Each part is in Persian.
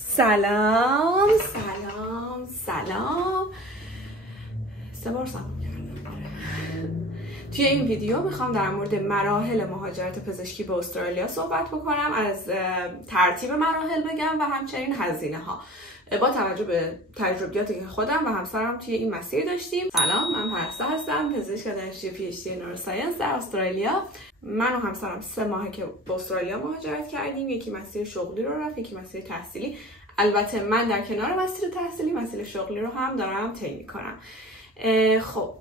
سلام سلام سلام. 3 بار سلام کردم. توی این ویدیو میخوام در مورد مراحل مهاجرت پزشکی به استرالیا صحبت بکنم، از ترتیب مراحل بگم و همچنین هزینه ها با توجه به تجربیاتی که خودم و همسرم توی این مسیر داشتیم. سلام، من پرستا هستم، پزشک دانشجوی PhD نوروساینس در استرالیا. من و همسرم 3 ماهه که به استرالیا مهاجرت کردیم. یکی مسیر شغلی رو رفت، یکی مسیر تحصیلی. البته من در کنار مسیر تحصیلی مسیر شغلی رو هم دارم طی می‌کنم. خب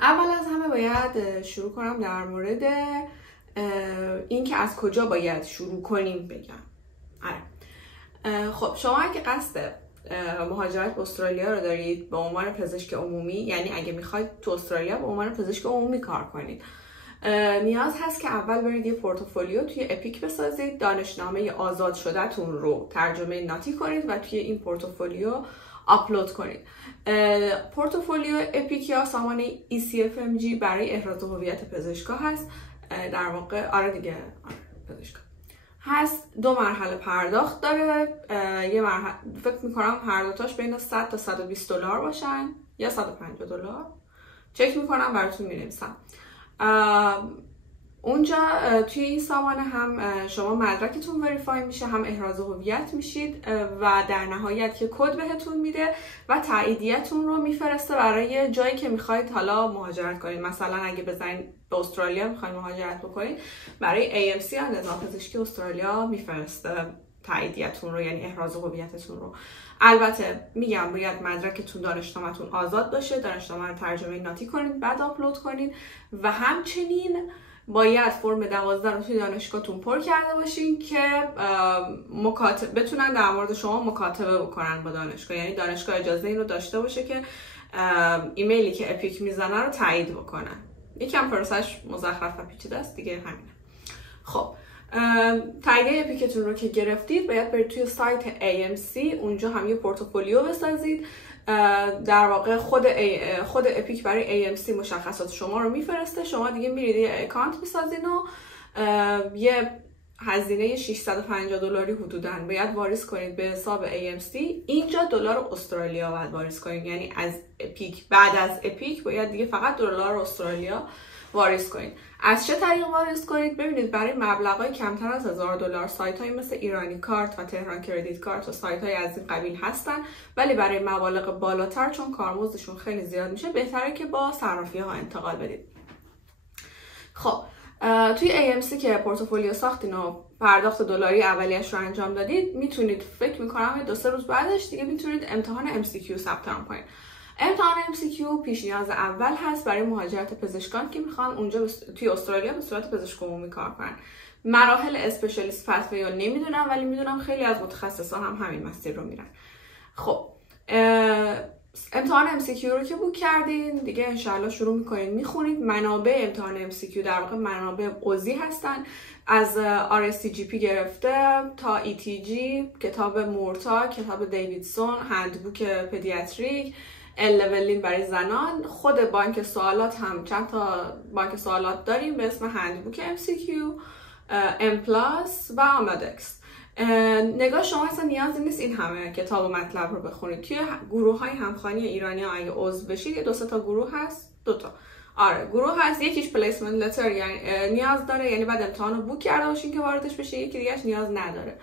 اول از همه باید شروع کنم در مورد اینکه از کجا باید شروع کنیم بگم. خب شما اگه قصد مهاجرت به استرالیا رو دارید به عنوان پزشک عمومی، یعنی اگه میخواید تو استرالیا به عنوان پزشک عمومی کار کنید، نیاز هست که اول برید یه پورتفولیو توی اپیک بسازید، دانشنامه آزاد شده‌تون رو ترجمه ناتی کنید و توی این پورتفولیو آپلود کنید. پورتفولیو اپیک یا سامان ECFMG برای احراز هویت پزشکا هست. در واقع پزشکا هست. 2 مرحله پرداخت داره. یه مرحله فکر میکنم هر دوتاش بین 100 تا 120 دلار باشن یا 150 دلار. چک میکنم براتون مینویسم. اونجا توی این سامانه هم شما مدرکتون وریفای میشه، هم احراز هویت میشید و در نهایت که کد بهتون میده و تاییدیتون رو میفرسته برای جایی که میخواید حالا مهاجرت کنید. مثلا اگه بزنید به استرالیا میخواید مهاجرت بکنید، برای AMC یا نظام پزشکی استرالیا میفرسته تاییدیتون رو، یعنی احراز هویتتون رو. البته میگم باید مدرکتون دانشنامه‌تون آزاد باشه، دانشنامه رو ترجمه ناتی کنید بعد آپلود کنید و همچنین باید فرم 12 رو توی دانشگاهتون پر کرده باشین که بتونن در مورد شما مکاتبه بکنن با دانشگاه، یعنی دانشگاه اجازه این رو داشته باشه که ایمیلی که اپیک میزنه رو تایید بکنن. یکم پروسش مزخرف و پیچیده است دیگه، همینه. خب تایید اپیکتون رو که گرفتید باید برید توی سایت AMC، اونجا هم یه پورتفولیو بسازید. در واقع خود اپیک برای AMC مشخصات شما رو میفرسته، شما دیگه میرید یه اکانت میسازین و یه هزینه 650 دلاری حدوداً باید واریز کنید به حساب AMC. اینجا دلار استرالیا باید واریز کنید، یعنی از اپیک بعد از اپیک باید دیگه فقط دلار استرالیا واریز کنید. از چه طریق واریز کنید؟ ببینید برای مبلغای کمتر از 1000 دلار سایت‌هایی مثل ایرانی کارت و تهران کردیت کارت و سایت‌های از این قبیل هستن، ولی برای مبالغ بالاتر چون کارمزدشون خیلی زیاد میشه بهتره که با صرافی‌ها انتقال بدید. خب توی AMC که پورتفولیو ساختین و پرداخت دلاری اولیش رو انجام دادید، میتونید فکر می‌کنم 2-3 روز بعدش دیگه میتونید امتحان MCQ ثبت نام کنید. امتحان MCQ پیش نیاز اول هست برای مهاجرت پزشکان که میخوان اونجا توی استرالیا به صورت پزشک عمومی کار کنن. مراحل اسپشیالیست پثوی رو نمیدونم، ولی میدونم خیلی از متخصصان هم همین مسیر رو میرن. خب امتحان MCQ رو که بوک کردین دیگه انشالله شروع میکنین میخونید. منابع امتحان MCQ در واقع منابع عضوی هستن، از RSCGP گرفته تا ETG، کتاب مورتا، کتاب دیویدسون، هندبوک پدیاتریک، L-Level برای زنان. خود بانک سوالات هم چند تا بانک سوالات داریم به اسم هندبوک MCQ، M+ و آمادکس. نگاه شما اصلا نیازی نیست این همه کتاب و مطلب رو بخونید. توی گروه های همخوانی ایرانی ها اگه عضو بشید یه 2-3 تا گروه هست، 2 تا گروه هست. یکیش پلیسمنت لتر یعنی نیاز داره، یعنی بعد امتحان رو بوک کرده باشین که واردش بشین. یکی دیگهش نیاز نداره.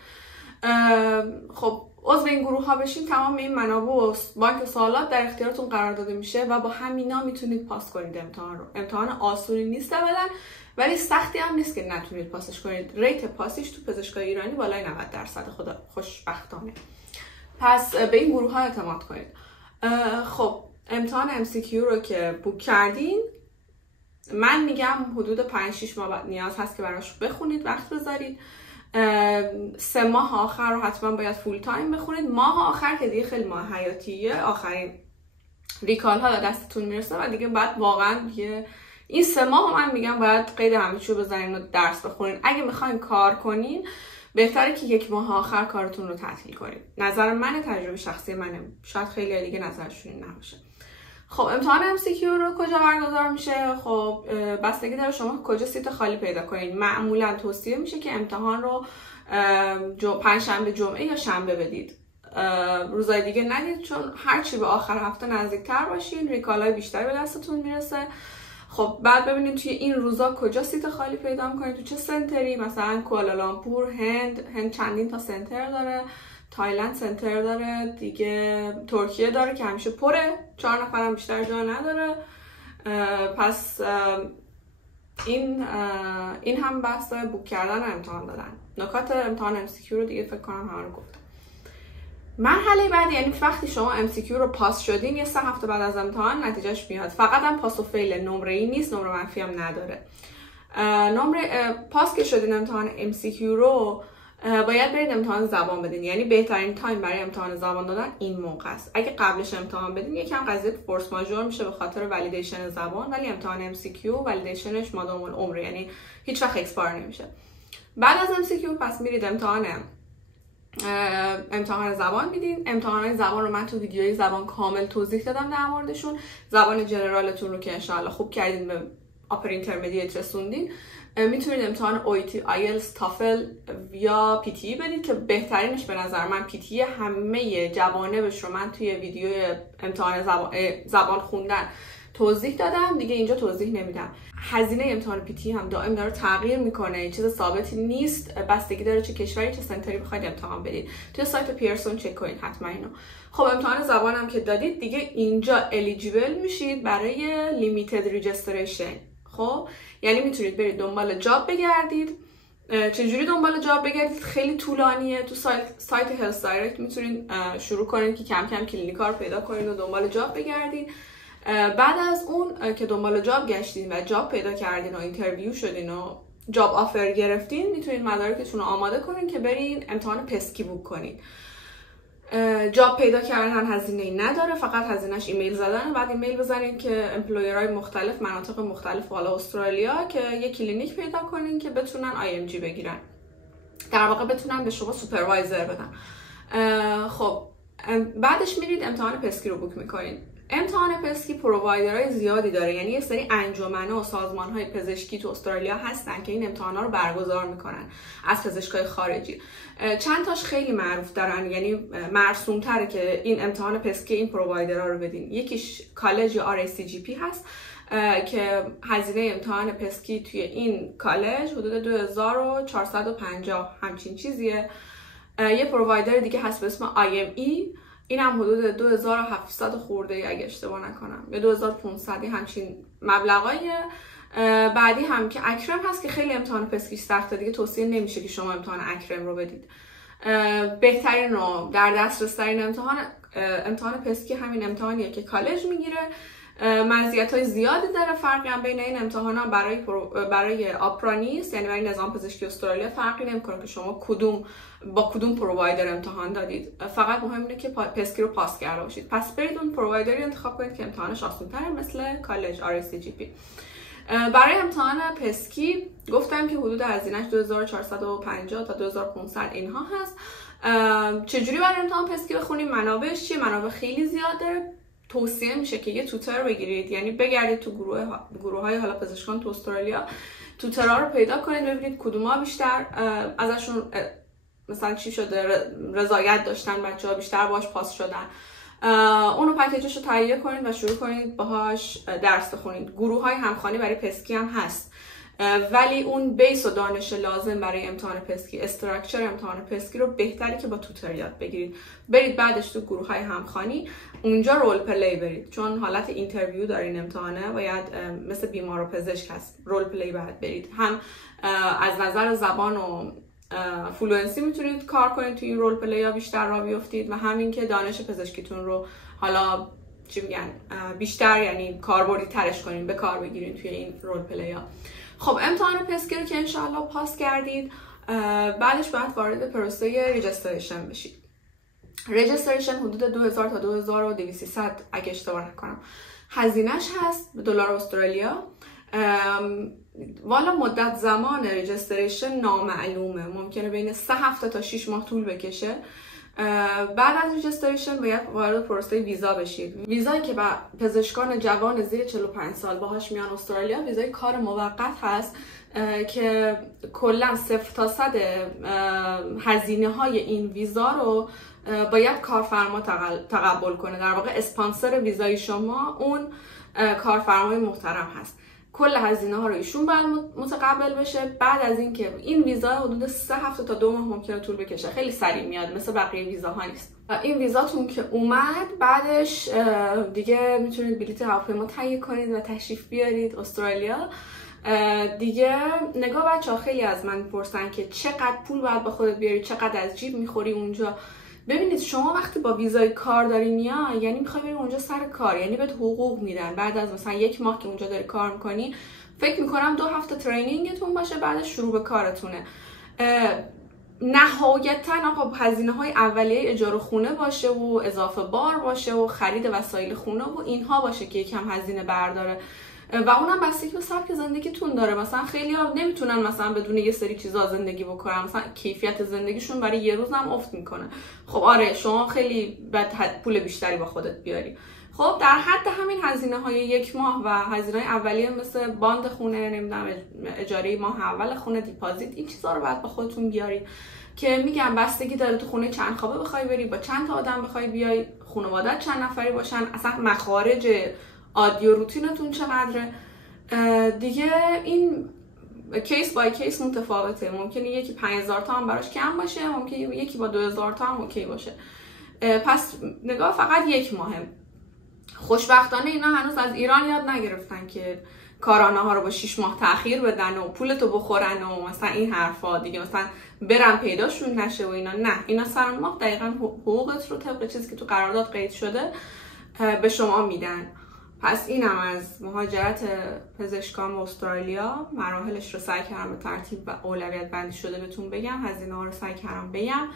خب عضو این گروه ها بشین، تمام این منابع و بانک سوالات در اختیارتون قرار داده میشه و با همینا میتونید پاس کنید امتحان رو. امتحان آسونی نیست اولا، ولی سختی هم نیست که نتونید پاسش کنید. ریت پاسش تو پزشکای ایرانی بالای 90% خدا خوشبختانه. پس به این گروه ها اعتماد کنید. خب امتحان MCQ رو که بوک کردین، من میگم حدود 5-6 ماه نیاز هست که براش بخونید، وقت بذارید. 3 ماه آخر رو حتما باید فول تایم بخونید. ماه آخر که دیگه خیلی ماه حیاتیه، آخرین ریکال ها دستتون میرسه و دیگه بعد واقعا این 3 ماه من میگم باید قید همه چیو بزنین و درس بخونین. اگه میخواین کار کنین بهتره که 1 ماه آخر کارتون رو تعطیل کنید. نظر منه، تجربه شخصی منه، شاید خیلی دیگه نظرشون نباشه. خب امتحان MCQ رو کجا برگزار میشه؟ خب بستگی داره شما کجا سیت خالی پیدا کنید. معمولا توصیه میشه که امتحان رو پنجشنبه، جمعه یا شنبه بدید. روزای دیگه ندید، چون هرچی به آخر هفته نزدیکتر باشین ریکالای بیشتری به دستتون میرسه. خب بعد ببینید توی این روزا کجا سیت خالی پیدا میکنید، تو چه سنتری. مثلا کوالالامپور، هند چندین تا سنتر داره، تایلند سنتر داره دیگه، ترکیه داره که همیشه پره، 4 نفرم بیشتر جا نداره. پس این هم بحث بوک کردن و امتحان دادن. نکات امتحان MCQ رو دیگه فکر کنم همه رو گفتم. مرحله بعد یعنی وقتی شما MCQ رو پاس شدین، یه 3 هفته بعد از امتحان نتیجهش میاد. فقط هم پاس و فیل، نمره‌ای نیست، نمره منفی هم نداره. نمره پاس که شدین امتحان MCQ رو باید برید امتحان زبان بدین. یعنی بهترین تایم برای امتحان زبان دادن این موقع است. اگه قبلش امتحان بدین یکم قضیه فورس ماژور میشه به خاطر ولیدیشن زبان، ولی امتحان MCQ ولیدیشنش مادام العمر، یعنی هیچ وقت اکسپایر نمیشه. بعد از MCQ پس میرید امتحان زبان میدین. امتحانات زبان رو من تو ویدیوی زبان کامل توضیح دادم در موردشون. زبان جنرالتون رو که انشاءالله خوب کردین، به آپر اینترمدییت رسوندین، میتونید امتحان OET، آیلتس، تافل یا PTE بدید که بهترینش به نظر من PTE. همه جوانبش رو من توی ویدیو امتحان زبان خوندن توضیح دادم دیگه، اینجا توضیح نمیدم. هزینه امتحان PTE هم دائم داره تغییر میکنه، چیز ثابتی نیست، بستگی داره چه کشوری چه سنتری بخواید امتحان بدید. توی سایت پیرسون چک کنید حتما اینو. خب امتحان زبان هم که دادید دیگه، اینجا الیجیبل میشید برای لیمیتد ریجستریشن. خب یعنی میتونید برید دنبال جاب بگردید. چجوری دنبال جاب بگردید؟ خیلی طولانیه. تو سایت هلس دایرکت میتونید شروع کنید که کم کم کلینیکا رو پیدا کنید و دنبال جاب بگردید. بعد از اون که دنبال جاب گشتین و جاب پیدا کردین و اینترویو شدین و جاب آفر گرفتین، میتونید مدارکتون رو آماده کنین که برین امتحان پسکی بوک کنید. جاب پیدا کردن هزینه‌ای نداره، فقط هزینه‌اش ایمیل زدن. بعد ایمیل بزنید که امپلویرهای مختلف، مناطق مختلف بالا استرالیا، که یه کلینیک پیدا کنین که بتونن IMG بگیرن، در واقع بتونن به شما سوپروایزر بدن. خب بعدش میرید امتحان پسکی رو بوک میکنین. امتحان پسکی پرووایدرهای زیادی داره، یعنی یه سری انجمن‌ها و سازمان‌های پزشکی تو استرالیا هستن که این امتحانا رو برگزار میکنن از پزشکای خارجی. چند تاش خیلی معروف دارن، یعنی مرسوم‌تره که این امتحان پسکی این پرووایدرها رو بدین. یکیش کالج یا RACGP هست که هزینه امتحان پسکی توی این کالج حدود 2450 همچین چیزیه. یه پرووایدر دیگه هست به اسم IME، این هم حدود 2700 خورده اگه اشتباه نکنم، یا 2500 همچین مبلغایه. بعدی هم که اکرم هست که خیلی امتحان پسکیش سخته دیگه، توصیه نمیشه که شما امتحان اکرم رو بدید. بهترین رو در دسترس ترین امتحان پسکی همین امتحانیه که کالج میگیره. مزیت‌های زیادی داره، فرقی هم بین این امتحان‌ها برای آپرا نیست، یعنی برای نظام پزشکی استرالیا فرقی نمی‌کنه که شما با کدوم پرووایدر امتحان دادید. فقط مهم اینه که پسکی رو پاس کرده باشید. پس برید اون پرووایدری انتخاب کنید که امتحانش آسان‌تره، مثل کالج RACGP. برای امتحان پسکی گفتم که حدود هزینه‌اش 2450 تا 2500 اینها هست. چجوری برای امتحان پسکی بخونیم؟ منابعش چیه؟ منابع خیلی زیاده. توصیه میشه که یه توتر بگیرید، یعنی بگردید تو گروه‌های حالا پزشکان تو استرالیا، توترها رو پیدا کنید، ببینید کدوم‌ها بیشتر ازشون مثلا چی شده، رضایت داشتن بچه‌ها، بیشتر باهاش پاس شدن. اونو پکیجش رو تهیه کنید و شروع کنید باهاش درس بخونید. گروه‌های همخوانی برای پسکی هم هست، ولی اون بیس و دانش لازم برای امتحان پسکی، استراکچر امتحان پسکی رو بهتره که با توتر یاد بگیرید. برید بعدش تو گروه‌های همخوانی اونجا رول پلی برید، چون حالت اینترویو دارین امتحانه، باید مثل بیمار و پزشک هست، رول پلی باید برید. هم از نظر زبان و فلوئنسی میتونید کار کنید توی این رول پلی ها، بیشتر راه بیافتید، و همین که دانش پزشکیتون رو حالا چی میگن بیشتر، یعنی کاربردی ترش کنین، به کار بگیرین توی این رول پلی ها. خب امتحان پسکی رو که انشاءالله پاس کردید، بعدش باید وارد پروسه رجیستریشن بشید. رجیستریشن حدود 2000 تا 2200 اگه اشتباه نکنم هزینهش هست به دلار استرالیا. والا مدت زمان رجیستریشن نامعلومه، ممکنه بین 3 هفته تا 6 ماه طول بکشه. بعد از رجیستریشن باید وارد پروسه ویزا بشید. ویزایی که با پزشکان جوان زیر 45 سال باهاش میان استرالیا ویزای کار موقت هست که کلا 0 تا 100 هزینه های این ویزا رو باید کارفرما تقبل کنه. در واقع اسپانسر ویزای شما اون کارفرمای محترم هست. کل هزینه ها رو ایشون باید متقبل بشه. بعد از اینکه این ویزا حدود 3 هفته تا 2 ماه ممکنه طول بکشه، خیلی سریع میاد، مثل بقیه ویزاها نیست. این ویزاتون که اومد، بعدش دیگه میتونید بلیط هواپیما تهیه کنید و تشریف بیارید استرالیا. دیگه نگاه بچه‌ها خیلی از من میپرسن که چقدر پول باید با خودت بیاری، چقدر از جیب میخوری اونجا. ببینید شما وقتی با ویزای کار داری میای، یعنی میخوای بری اونجا سر کار، یعنی بهت حقوق میدن. بعد از مثلا 1 ماه که اونجا داری کار میکنی، فکر میکنم 2 هفته ترینینگتون باشه، بعدش شروع به کارتونه. نهایتا آقا هزینه های اولیه اجاره خونه باشه و اضافه بار باشه و خرید وسایل خونه و اینها باشه که یکم هزینه برداره و اونم بستگی به سبک زندگیتون داره. مثلا خیلی‌ها نمیتونن مثلا بدون یه سری چیزا زندگی بکنن، مثلا کیفیت زندگیشون برای یه روز هم افت میکنه. خب آره شما خیلی باید پول بیشتری با خودت بیاری. خب در حد همین هزینه های 1 ماه و هزینه های اولیه مثل باند خونه، نمیدونم اجاره ماه اول خونه، دیپازیت، این چیزا رو باید با خودتون بیاری که میگم بستگی داره تو خونه چند خوابه بخوای بری، با چند تا آدم بخوای بیای، خانواده‌ات چند نفری باشن، اصلا مخارج عادی و روتینتون چقدره. دیگه این کیس بای کیس متفاوته. ممکنه یکی 5000 تومان براش کم باشه، ممکنه یکی با 2000 تومان اوکی باشه. پس نگاه فقط 1 ماهه. خوشبختانه اینا هنوز از ایران یاد نگرفتن که کارانه ها رو با 6 ماه تأخیر بدن و پولتو بخورن و مثلا این حرفا دیگه، مثلا برن پیداشون نشه و اینا. نه، اینا سر ماه دقیقاً حقوقت رو طبق چیزی که تو قرارداد قید شده به شما میدن. پس اینم از مهاجرت پزشکان به استرالیا. مراحلش رو سعی کردم به ترتیب و اولویت بندی شده بهتون بگم، هزینه ها رو سعی کردم بگم.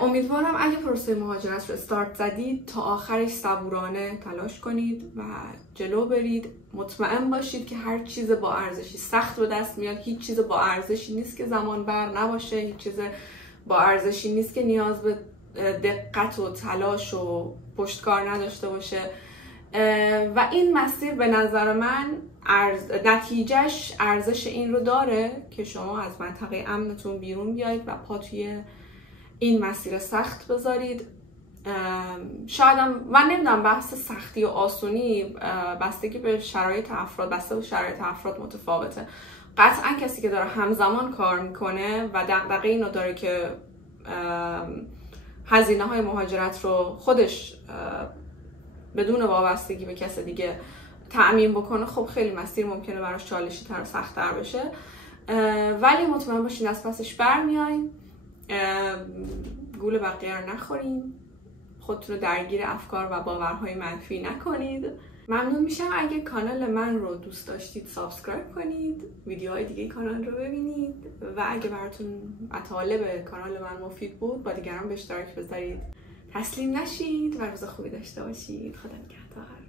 امیدوارم اگه پروسه مهاجرت رو استارت زدید تا آخرش صبورانه تلاش کنید و جلو برید. مطمئن باشید که هر چیز با ارزشی سخت به دست میاد. هیچ چیز با ارزشی نیست که زمان بر نباشه، هیچ چیز با ارزشی نیست که نیاز به دقت و تلاش و پشتکار نداشته باشه. و این مسیر به نظر من نتیجهش ارزش این رو داره که شما از منطقه امنتون بیرون بیایید و پا توی این مسیر سخت بذارید. شاید من نمیدونم بحث سختی و آسونی بستگی به شرایط افراد متفاوته. قطعا کسی که داره همزمان کار میکنه و دغدغه اینو داره که هزینه های مهاجرت رو خودش بدون وابستگی به کس دیگه تأمین بکنه، خب خیلی مسیر ممکنه براش چالشی تر و سخت تر بشه. ولی مطمئن باشین از پسش برمیایین، گول بقیه رو نخورین، خودتون رو درگیر افکار و باورهای منفی نکنید. ممنون میشم اگه کانال من رو دوست داشتید سابسکرایب کنید، ویدیوهای دیگه کانال رو ببینید و اگه براتون مطالب کانال من مفید بود با دیگران به اشتراک بذارید. تسلیم نشید و روز خوبی داشته باشید. خدا نگهدار.